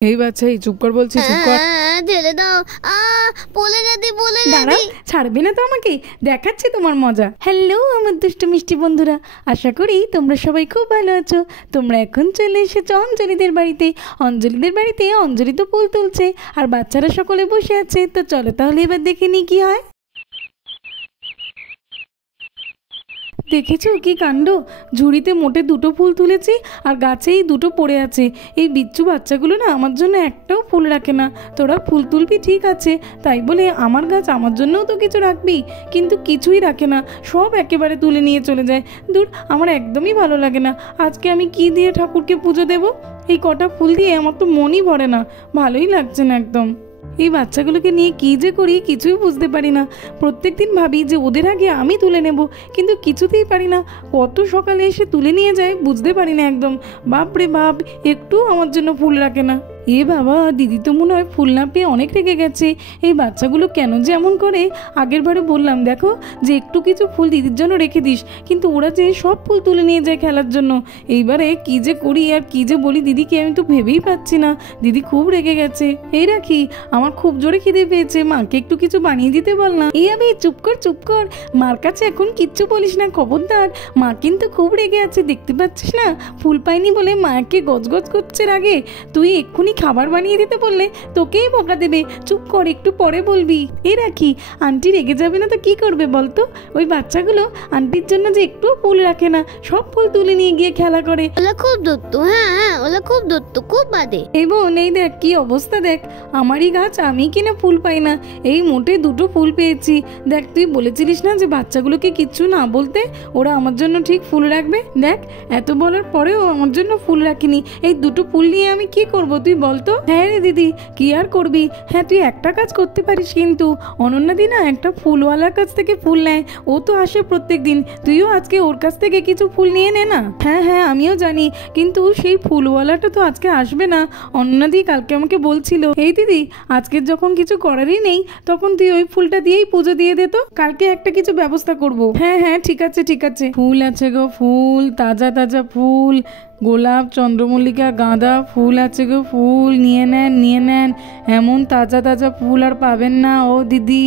এই বাচ্চা, এই চুপ কর বলছি, চুপ কর। ছেড়ে দাও, বলে যাদি বলে দাঁড়াও, ছাড়বে না তো আমাকে, দেখাচ্ছি তোমার মজা। হ্যালো আমার দুষ্টু মিষ্টি বন্ধুরা, আশা করি তোমরা সবাই খুব ভালো আছো। তোমরা এখন চলে এসেছো অঞ্জলিদের বাড়িতে। অঞ্জলিদের বাড়িতে অঞ্জলি তো ফুল তুলছে আর বাচ্চারা সকলে বসে আছে। তো চলো তাহলে এবার দেখে নিই কি হয়। দেখেছো কি কাণ্ড, ঝুড়িতে মোটে 2টো ফুল তুলেছি আর গাছেই 2টো পড়ে আছে। এই বিচ্ছু বাচ্চাগুলো না আমার জন্য একটাও ফুল রাখে না। তোরা ফুল তুলবি ঠিক আছে, তাই বলে আমার গাছ আমার জন্যও তো কিছু রাখবি, কিন্তু কিছুই রাখে না, সব একেবারে তুলে নিয়ে চলে যায়। দূর, আমার একদমই ভালো লাগে না। আজকে আমি কি দিয়ে ঠাকুরকে পুজো দেব? এই কটা ফুল দিয়ে আমার তো মনই ভরে না, ভালোই লাগছে না একদম। এই বাচ্চাগুলোকে নিয়ে কী যে করি কিছুই বুঝতে পারি না। প্রত্যেক দিন ভাবি যে ওদের আগে আমি তুলে নেব, কিন্তু কিছুতেই পারি না। কত সকালে এসে তুলে নিয়ে যায় বুঝতে পারি না একদম। বাপরে বাপ, একটু আমার জন্য ফুল রাখে না। এ বাবা, দিদি তো মনে হয় ফুল না পেয়ে অনেক রেগে গেছে। এই বাচ্চাগুলো কেন যে এমন করে? আগের বারে বললাম দেখো যে একটু কিছু ফুল দিদির জন্য রেখে দিস, কিন্তু ওরা যে সব ফুল তুলে নিয়ে যায় খেলার জন্য। এইবারে কি যে করি আর কি যে বলি দিদিকে, আমি তো ভেবেই পাচ্ছি না। দিদি খুব রেগে গেছে। এই রাখি, আমার খুব জোরে খিদে পেয়েছে, মাকে একটু কিছু বানিয়ে দিতে বল না। এই আবে চুপ কর চুপ কর, মার কাছে এখন কিচ্ছু বলিস না, খবরদার। মা কিন্তু খুব রেগে আছে, দেখতে পাচ্ছিস না? ফুল পাইনি বলে মাকে গজগজ করছে রাগে। তুই এক্ষুনি খাবার বানিয়ে দিতে বললে তোকেই বকা দেবে। চুপ কর, একটু পরে বলবি। এই রাখি, আন্টি রেগে যাবে না তো কি করবে বলতো? ওই বাচ্চাগুলো আন্টির জন্য যে একটু ফুল রাখে না, সব ফুল তুলে নিয়ে গিয়ে খেলা করে। ওলা খুব দত্তু, ওলা খুব দত্তু, খুব বাদে। এই বোন, এই দেখ কি অবস্থা, দেখ আমারই গাছ, আমি কিনা ফুল পাই না। এই মোটে 2টো ফুল পেয়েছি। দেখ, তুই বলেছিলিস না যে বাচ্চাগুলোকে কিচ্ছু না বলতে, ওরা আমার জন্য ঠিক ফুল রাখবে। দেখ, এত বলার পরেও আমার জন্য ফুল রাখিনি। এই 2টো ফুল নিয়ে আমি কি করব তুই বলতো? হ্যাঁ রে দিদি, কি আর করবি? হ্যাঁ, তুই একটা কাজ করতে পারিস, কিন্তু অনন্যাদি না একটা ফুলওয়ালার কাছ থেকে ফুল নেয়, ও তো আসে প্রত্যেক দিন। তুইও আজকে ওর কাছ থেকে কিছু ফুল নিয়ে নে না। হ্যাঁ হ্যাঁ, আমিও জানি, কিন্তু সেই ফুলওয়ালাটা তো আজকে আসবে না। অনন্যাদি কালকে আমাকে বলছিল, এই দিদি আজকের যখন কিছু করারই নেই তখন তুই ওই ফুলটা দিয়েই পুজো দিয়ে দে তো, কালকে একটা কিছু ব্যবস্থা করব। হ্যাঁ হ্যাঁ, ঠিক আছে ঠিক আছে। ফুল আছে গো, ফুল, তাজা তাজা ফুল, গোলাপ, চন্দ্রমল্লিকা, গাঁদা ফুল আছে গো, ফুল নিয়ে নেন নিয়ে নেন। এমন তাজা তাজা ফুল আর পাবেন না ও দিদি,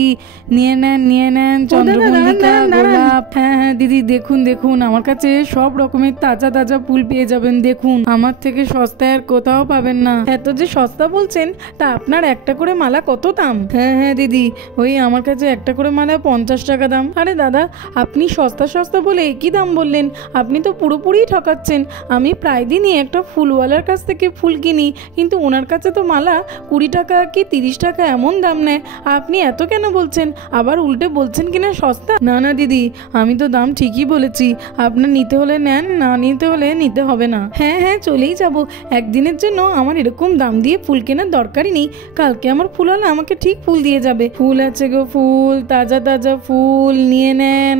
নিয়ে নেন নিয়ে নেন। চন্দ্রমল্লিকা, গোলাপ। হ্যাঁ হ্যাঁ দিদি, দেখুন দেখুন, আমার কাছে সব রকমের তাজা তাজা ফুল পেয়ে যাবেন। দেখুন, আমার থেকে সস্তায় আর কোথাও পাবেন না। এত যে সস্তা বলছেন, তা আপনার একটা করে মালা কত দাম? হ্যাঁ হ্যাঁ দিদি, ওই আমার কাছে একটা করে মালা 50 টাকা দাম। আরে দাদা, আপনি সস্তা সস্তা বলে একই দাম বললেন, আপনি তো পুরোপুরি ঠকাচ্ছেন। আমি প্রায় দিনই একটা ফুলওয়ালার কাছ থেকে ফুল কিনি, কিন্তু ওনার কাছে তো মালা 20 টাকা কি 30 টাকা এমন দাম নেয়। আপনি এত কেন বলছেন? আবার উল্টে বলছেন কিনা সস্তা। না না দিদি, আমি তো দাম ঠিকই বলেছি। আপনার নিতে হলে নেন, না নিতে হলে নিতে হবে না। হ্যাঁ হ্যাঁ, চলেই যাব। একদিনের জন্য আমার এরকম দাম দিয়ে ফুল কেনার দরকারই নেই। কালকে আমার ফুলওয়ালা আমাকে ঠিক ফুল দিয়ে যাবে। ফুল আছে গো, ফুল, তাজা তাজা ফুল, নিয়ে নেন।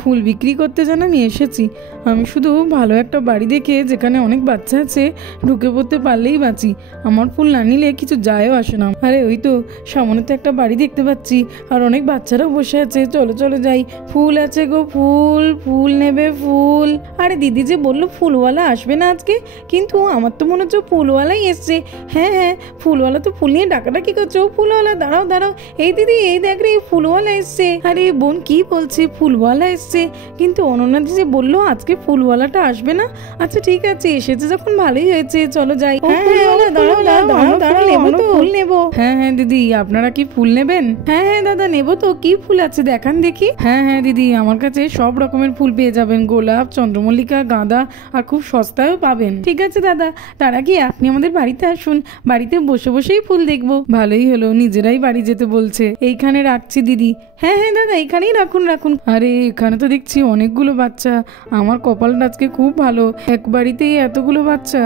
ফুল বিক্রি করতে যেন আমি এসেছি। আমি শুধু ভালো একটা বাড়ি দেখে যেখানে অনেক বাচ্চা আছে ঢুকে পড়তে পারলেই বাঁচি। আমার ফুল না নিলে কিছু যায়ও আসে না। আরে ওই তো সামনে তো একটা বাড়ি দেখতে পাচ্ছি, আর অনেক বাচ্চারাও বসে আছে। চলো চলো যাই। ফুল আছে গো, ফুল, ফুল নেবে ফুল। আরে দিদি যে বললো ফুলওয়ালা আসবে না আজকে, কিন্তু আমার তো মনে হচ্ছে ফুলওয়ালাই এসছে। হ্যাঁ হ্যাঁ, ফুলওয়ালা তো ফুল নিয়ে ডাকাডাকি করছে। ও ফুলওয়ালা, দাঁড়াও দাঁড়াও। এই দিদি, এই দেখ রে, ফুলওয়ালা এসছে। আরে বোন, কি বলছে? ফুলওয়ালা এসছে, কিন্তু অনন্যাদি যে বললো আজকে ফুলওয়ালাটা আসবে না। আচ্ছা ঠিক আছে, এসেছে যখন ভালোই হয়েছে, চলো যাই। ফুল নেবো। হ্যাঁ হ্যাঁ দিদি, আপনারা কি ফুল নেবেন? হ্যাঁ হ্যাঁ দাদা, নেবো তো। কি ফুল আছে দেখান দেখি। হ্যাঁ হ্যাঁ দিদি, আমার কাছে সব রকমের ফুল পেয়ে যাবেন, গোলাপ, চন্দ্রমল্লিকা, গাঁদা, আর খুব সস্তায়ও পাবেন। ঠিক আছে দাদা, তার আগে আপনি আমাদের বাড়িতে আসুন, বাড়িতে বসে বসেই ফুল দেখবো। ভালোই হলো, নিজেরাই বাড়ি যেতে বলছে। এইখানে রাখছি দিদি। হ্যাঁ হ্যাঁ দাদা, এখানেই রাখুন রাখুন। আরে এখানে তো দেখছি অনেকগুলো বাচ্চা। আমার কপালটা আজকে খুব ভালো, এক বাড়িতেই এতগুলো বাচ্চা।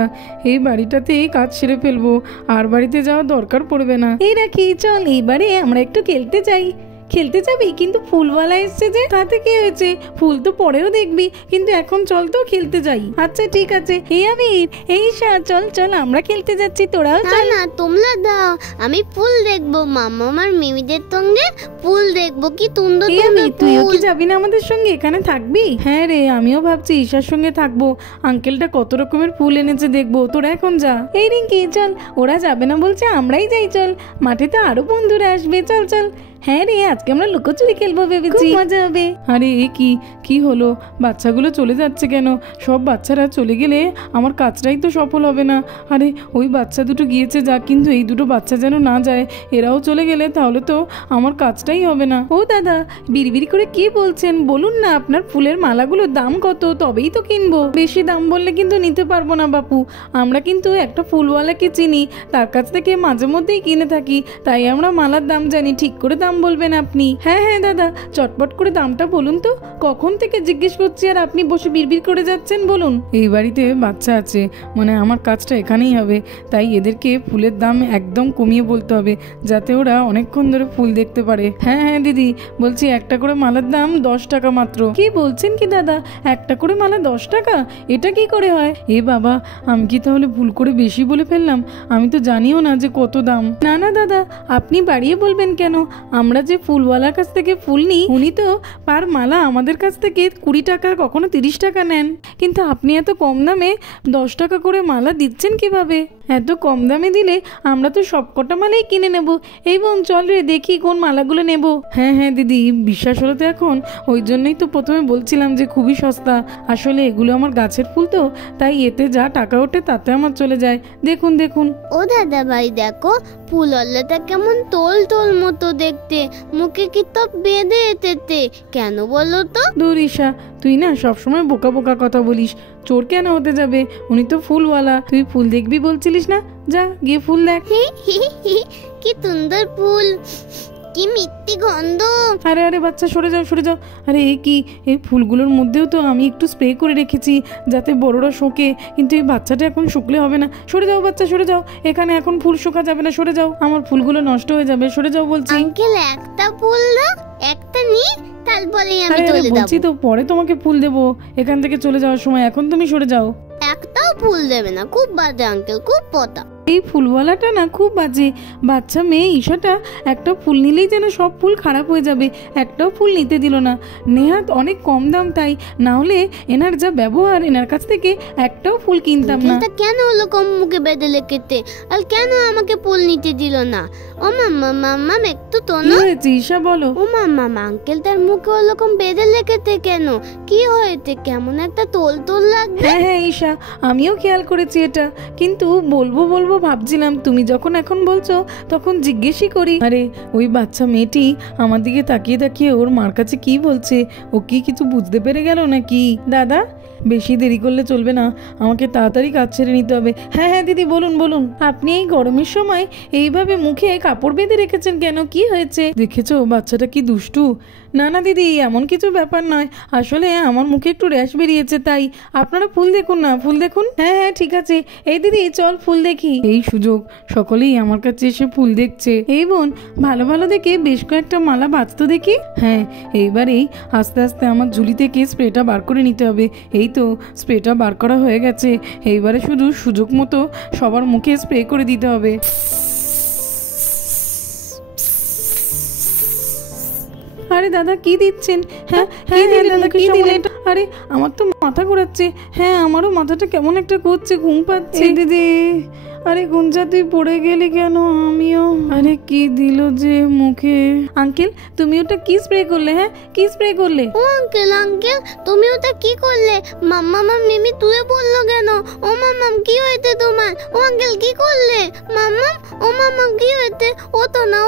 এই বাড়িটাতেই কাজ সেরে ফেলবো, আর বাড়িতে যাওয়ার দরকার পড়বে না। এই রাখি, চল এইবারে আমরা একটু খেলতে যাই। খেলতে যাবি? কিন্তু ফুলওয়ালা এসছে যে, তাতে কি হয়েছে? ফুল তো পরেও দেখবি, কিন্তু এখন চল তো খেলতে যাই। আচ্ছা ঠিক আছে। এই আবির, এই ঈশা, চল চল আমরা খেলতে যাচ্ছি, তোরাও না চল। না তোমরা দাও, আমি ফুল দেখবো। মাম্মা আমার মিমিদের সঙ্গে ফুল দেখবো, কি সুন্দর এই আমি, সুন্দর তুইও ফুল। কি যাবি না আমাদের সঙ্গে? এখানে থাকবি? হ্যাঁ রে, আমিও ভাবছি ঈশার সঙ্গে থাকবো। আঙ্কেলটা কত রকমের ফুল এনেছে দেখবো, তোরা এখন যা। এই রিঙ্কি চল, ওরা যাবে না বলছে, আমরাই যাই চল। মাঠে তো আরো বন্ধুরা আসবে, চল চল। হ্যাঁ রে, আজকে আমরা লুকোচুরি খেলবো ভেবেছি, মজা হবে। আরে এ কি হলো? বাচ্চাগুলো চলে যাচ্ছে কেন? সব বাচ্চারা চলে গেলে আমার কাজটাই তো সফল হবে না। আরে ওই বাচ্চা দুটো গিয়েছে যা, কিন্তু এই দুটো বাচ্চা যেন না যায়। এরাও চলে গেলে তাহলে তো আমার কাজটাই হবে না। ও দাদা, বিড়বিড় করে কি বলছেন? বলুন না আপনার ফুলের মালাগুলোর দাম কত, তবেই তো কিনবো। বেশি দাম বললে কিন্তু নিতে পারবো না বাপু। আমরা কিন্তু একটা ফুলওয়ালাকে চিনি, তার কাছ থেকে মাঝে মধ্যেই কিনে থাকি, তাই আমরা মালার দাম জানি। ঠিক করে দাম বলবেন আপনি। হ্যাঁ হ্যাঁ দাদা, চটপট করে দামটা বলুন তো। কখন থেকে জিজ্ঞেস করছি আর আপনি বসে বিড়বিড় করে যাচ্ছেন, বলুন। এই বাড়িতে বাচ্চা আছে, মানে আমার কাজটা এখানেই হবে, তাই এদেরকে ফুলের দাম একদম কমিয়ে বলতে হবে, যাতে ওরা অনেকক্ষণ ধরে ফুল দেখতে পারে। হ্যাঁ হ্যাঁ দিদি, বলছি একটা করে মালার দাম 10 টাকা মাত্র। কি বলছেন কি দাদা? একটা করে মালা 10 টাকা? এটা কি করে হয়? এ বাবা, আমি কি তাহলে ভুল করে বেশি বলে ফেললাম? আমি তো জানিও না যে কত দাম। না না দাদা, আপনি বাড়িয়ে বলবেন কেন? আমরা যে ফুলওয়ালার কাছ থেকে ফুল নিই, উনি তো পার মালা আমাদের কাছ থেকে 20 টাকা, কখনো 30 টাকা নেন, কিন্তু আপনি এত কম দামে 10 টাকা করে মালা দিচ্ছেন কিভাবে? এত কম দামে দিলে আমরা তো সব কটা মালাই কিনে নেব। এই বোন চল রে, দেখি কোন মালাগুলো নেব। হ্যাঁ হ্যাঁ দিদি, বিশ্বাস হলো তো এখন? ওই জন্যই তো প্রথমে বলছিলাম যে খুবই সস্তা। আসলে এগুলো আমার গাছের ফুল তো, তাই এতে যা টাকা ওঠে তাতে আমার চলে যায়। দেখুন দেখুন। ও দাদা ভাই দেখো, ফুলওয়ালাটা কেমন তোল তোল মতো দেখতে, মুখে কি তো বেঁধে এতেতে, কেন বলো তো? দূর ঈশা, তুই না সবসময় বোকা বোকা কথা বলিস। চোর কেন হতে যাবে? উনি তো ফুলওয়ালা। তুই ফুল দেখবি বলছিলিস না? যা গিয়ে ফুল দেখ। কি সুন্দর ফুল, কি মিষ্টি গন্ধ। আরে আরে বাচ্চা, সরে যাও সরে যাও। আরে এই ফুলগুলোর মধ্যেও তো আমি একটু স্প্রে করে রেখেছি যাতে বড়রা শোকে, কিন্তু এই বাচ্চাটা এখন শুকলে হবে না। সরে যাও বাচ্চা, সরে যাও। এখানে এখন ফুল শোকা যাবে না, সরে যাও। আমার ফুলগুলো নষ্ট হয়ে যাবে, সরে যাও বলছি। আঙ্কেল একটা ফুল দাও, একটা নি, তারপরে আমি আরে চলে বলছি যাব। তো, পরে তোমাকে ফুল দেবো এখান থেকে চলে যাওয়ার সময়, এখন তুমি সরে যাও। একটাও ফুল দেবে না? খুব বাজে আঙ্কেল, খুব পতা। এই ফুলওয়ালাটা না খুব বাজে। বাচ্চা মেয়ে ঈশাটা একটা ফুল নিলেই যেন সব ফুল খারাপ হয়ে যাবে, একটাও ফুল নিতে দিল না। নেহাত অনেক কম দাম, তাই না হলে এনার যা ব্যবহার, এনার কাছ থেকে একটাও ফুল কিনতাম না। এটা কেন হলো কম মুখে বেঁধে লেখেতে, আর কেন আমাকে ফুল নিতে দিল না? ও মাম্মা মাম্মা একটু তো কি না। হয়েছে ঈশা, বলো। ও মাম্মা আঙ্কেল তার মুখে ওরকম বেঁধে লেখেতে কেন? কি হয়েছে? কেমন একটা তোল তোল লাগছে। হ্যাঁ হ্যাঁ ঈশা, আমিও খেয়াল করেছি এটা, কিন্তু বলবো বলবো ভাবছিলাম, তুমি যখন এখন বলছো তখন জিজ্ঞেসই করি। আরে ওই বাচ্চা মেয়েটি আমার দিকে তাকিয়ে তাকিয়ে ওর মার কাছে কি বলছে, ও কি কিছু বুঝতে পেরে গেল নাকি? দাদা, বেশি দেরি করলে চলবে না, আমাকে তাড়াতাড়ি কাজ ছেড়ে নিতে হবে। হ্যাঁ হ্যাঁ দিদি, বলুন বলুন। আপনি এই গরমের সময় এইভাবে মুখে কাপড় বেঁধে রেখেছেন কেন? কি হয়েছে? দেখেছো বাচ্চাটা কি দুষ্টু। না না দিদি, এমন কিছু ব্যাপার নয়, আসলে আমার মুখে একটু র্যাশ বেরিয়েছে, তাই। আপনারা ফুল দেখুন না, ফুল দেখুন। হ্যাঁ হ্যাঁ ঠিক আছে। এই দিদি চল ফুল দেখি। এই সুযোগ, সকলেই আমার কাছে এসে ফুল দেখছে। এই বোন, ভালো ভালো দেখে বেশ কয়েকটা মালা বাঁচতে দেখি। হ্যাঁ, এইবারেই আস্তে আস্তে আমার ঝুলি থেকে স্প্রেটা বার করে নিতে হবে। এই তো স্প্রেটা বার করা হয়ে গেছে, এইবারে শুধু সুযোগ মতো সবার মুখে স্প্রে করে দিতে হবে। আরে দাদা কি দিচ্ছেন? হ্যাঁ হ্যাঁ দাদা কি দিলেন? আরে আমার তো মাথা ঘোরাচ্ছে। হ্যাঁ আমারও মাথাটা কেমন একটা করছে, ঘুম পাচ্ছে। দিদি, আরে গুঞ্জা তুই পড়ে গেলি কেন? আমিও। আরে কি দিল যে মুখে? আঙ্কেল, তুমি ওটা কি স্প্রে করলে? হ্যাঁ কি স্প্রে করলে? ও আঙ্কেল আঙ্কেল, তুমি ওটা কি করলে? মাম্মা মিমি তুলে বললো কেন? ও মাম্মা কি হয়েছে তোমার? ও আঙ্কেল কি করলে? মাম্মা, ও মাম্মা কি হয়েছে? ও তো না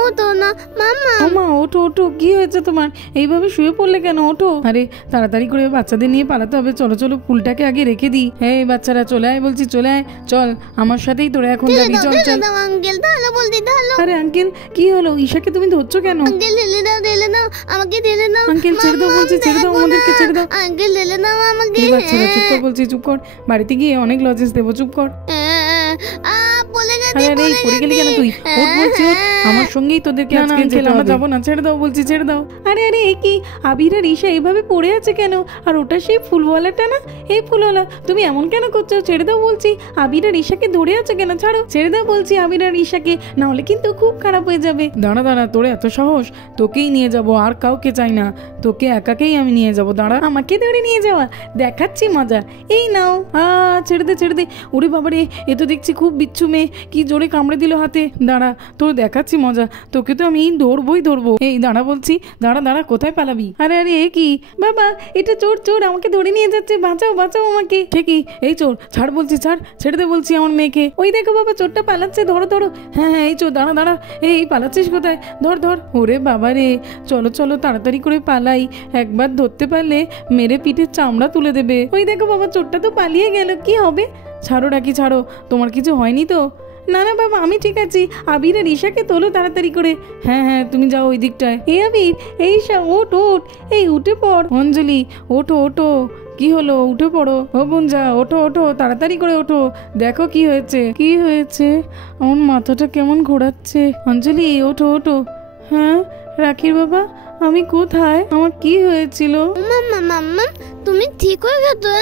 মাম্মা। ওমা ওঠো ওঠো, কি হয়েছে তোমার? এইভাবে শুয়ে পড়লে কেন? ওঠো। আরে তাড়াতাড়ি করে বাচ্চাদের নিয়ে পালাতে হবে, চলো চলো ফুলটাকে আগে রেখে দিই। হ্যাঁ বাচ্চারা চলে আয় বলছি, চলে আয়, চল আমার সাথেই তোরা এখন যাবি, চল চল। আঙ্কেল তাহলে বলতে তাহলে। আরে আঙ্কেল কি হলো? ঈশাকে তুমি ধরছো কেন? আঙ্কেল ঢেলে দাও, আমাকে ঢেলে দাও। আঙ্কেল ছেড়ে দাও বলছি, ছেড়ে দাও, আমাদেরকে ছেড়ে দাও। আঙ্কেল ঢেলে দাও আমাকে। বাচ্চারা চুপ কর বলছি, চুপ কর। বাড়িতে গিয়ে অনেক লজেন্স দেবো, চুপ কর। পড়ে গেছে আরে আরে পড়ে গেলি কেন তুই? ওঠ বলছি, ওঠ। আমার সঙ্গেই তোদেরকে আজকে যেতে হবে। যাবো না, ছেড়ে দাও বলছি, ছেড়ে দাও। আরে আরে এ কি, আবির আর ঈশা এইভাবে পড়ে আছে কেন? আর ওটা সেই ফুলওয়ালাটা না? এই ফুলওয়ালা, তুমি এমন কেন করছো? ছেড়ে দাও বলছি। আবির আর ঈশাকে ধরে আছে কেন? ছাড়ো, ছেড়ে দাও বলছি আবির আর ঈশাকে, না হলে কিন্তু খুব খারাপ হয়ে যাবে। দাঁড়া দাঁড়া, তোর এত সাহস? তোকেই নিয়ে যাব, আর কাউকে চাই না, তোকে একাকেই আমি নিয়ে যাব। দাঁড়া। আমাকে ধরে নিয়ে যাওয়া? দেখাচ্ছি মজা, এই নাও। ছেড়ে দে, ছেড়ে দে। ওরে বাবারে, এ তো দেখছি খুব বিচ্ছু মেয়ে, কি জোরে কামড়ে দিল হাতে। দাঁড়া, তোর দেখাচ্ছি মজা, তোকে তো আমি ধরবই ধরবো। এই দাঁড়া বলছি, দাঁড়া দাঁড়া, কোথায় পালাবি? আরে আরে এ কি বাবা, এটা চোর, চোর আমাকে ধরে নিয়ে যাচ্ছে, বাঁচাও বাঁচাও আমাকে। সে কি? এই চোর, ছাড় বলছি, ছাড়, ছেড়ে দে বলছি আমার মেয়েকে। ওই দেখো বাবা, চোরটা পালাচ্ছে, ধরো ধরো। হ্যাঁ হ্যাঁ, এই চোর, দাঁড়া দাঁড়া, এই পালাচ্ছিস কোথায়? ধর ধর। ওরে বাবা রে, চলো চলো তাড়াতাড়ি করে পালাই, একবার ধরতে পারলে মেরে পিঠের চামড়া তুলে দেবে। ওই দেখো বাবা, চোরটা তো পালিয়ে গেল, কি হবে? ছাড়ো ডাকি, ছাড়ো, তোমার কিছু হয়নি তো? না না বাবা, আমি ঠিক আছি। আবির আর ঈশাকে তোলো তাড়াতাড়ি করে। হ্যাঁ হ্যাঁ, তুমি যাও ওই দিকটায়। এই আবির, এই ঈশা, ওঠ ওঠ, এই উঠে পড়। অঞ্জলি, ওঠো ওঠো। কি হলো? উঠে পড়ো। ও গুঞ্জা, ওঠো ওঠো, তাড়াতাড়ি করে ওঠো। দেখো কি হয়েছে। কি হয়েছে? আমার মাথাটা কেমন ঘোরাচ্ছে। অঞ্জলি, ওঠো ওঠো। হ্যাঁ রাখির বাবা, আমি কোথায়? আমার কি হয়েছিল? মাম্মা মাম্মা, তুমি ঠিক হয়ে গেছো?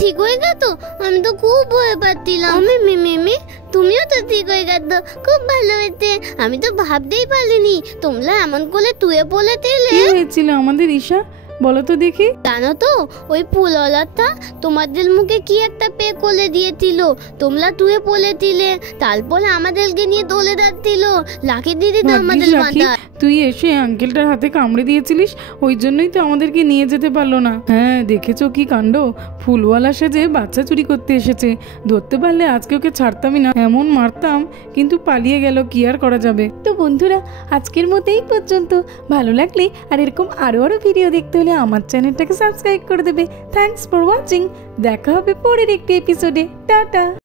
ঠিক হয়ে গেছো? আমি তো খুব ভয় পাচ্ছিলাম। মিমি মিমি, তুমিও তো ঠিক হয়ে গেছো, খুব ভালো হয়েছে। আমি তো ভাবতেই পারিনি তোমরা এমন করে তুয়ে পড়েছিলে। কি হয়েছিল আমাদের ঈশা, বলো তো দেখি। জানো তো, ওই ফুলওয়ালাটা তোমাদের মুখে কি একটা পে করে দিয়েছিল, তোমরা তুয়ে পড়েছিলে, তারপরে আমাদেরকে নিয়ে দোলে যাচ্ছিল। লাকি দিদি তো আমাদের বাঁধা। তুই এসে আঙ্কেলটার হাতে কামড়ে দিয়েছিলিস, ওই জন্যই তো আমাদেরকে নিয়ে যেতে পারলো না। হ্যাঁ দেখেছো কি কাণ্ড, ফুলওয়ালা সেজে বাচ্চা চুরি করতে এসেছে। ধরতে পারলে আজকে ওকে ছাড়তামই না, এমন মারতাম, কিন্তু পালিয়ে গেল, কি আর করা যাবে। তো বন্ধুরা, আজকের মতো এই পর্যন্ত। ভালো লাগলে আর এরকম আরো আরো ভিডিও দেখতে হলে আমার চ্যানেলটাকে সাবস্ক্রাইব করে দেবে। Thanks for watching. দেখা হবে পরের একটি এপিসোডে। টাটা।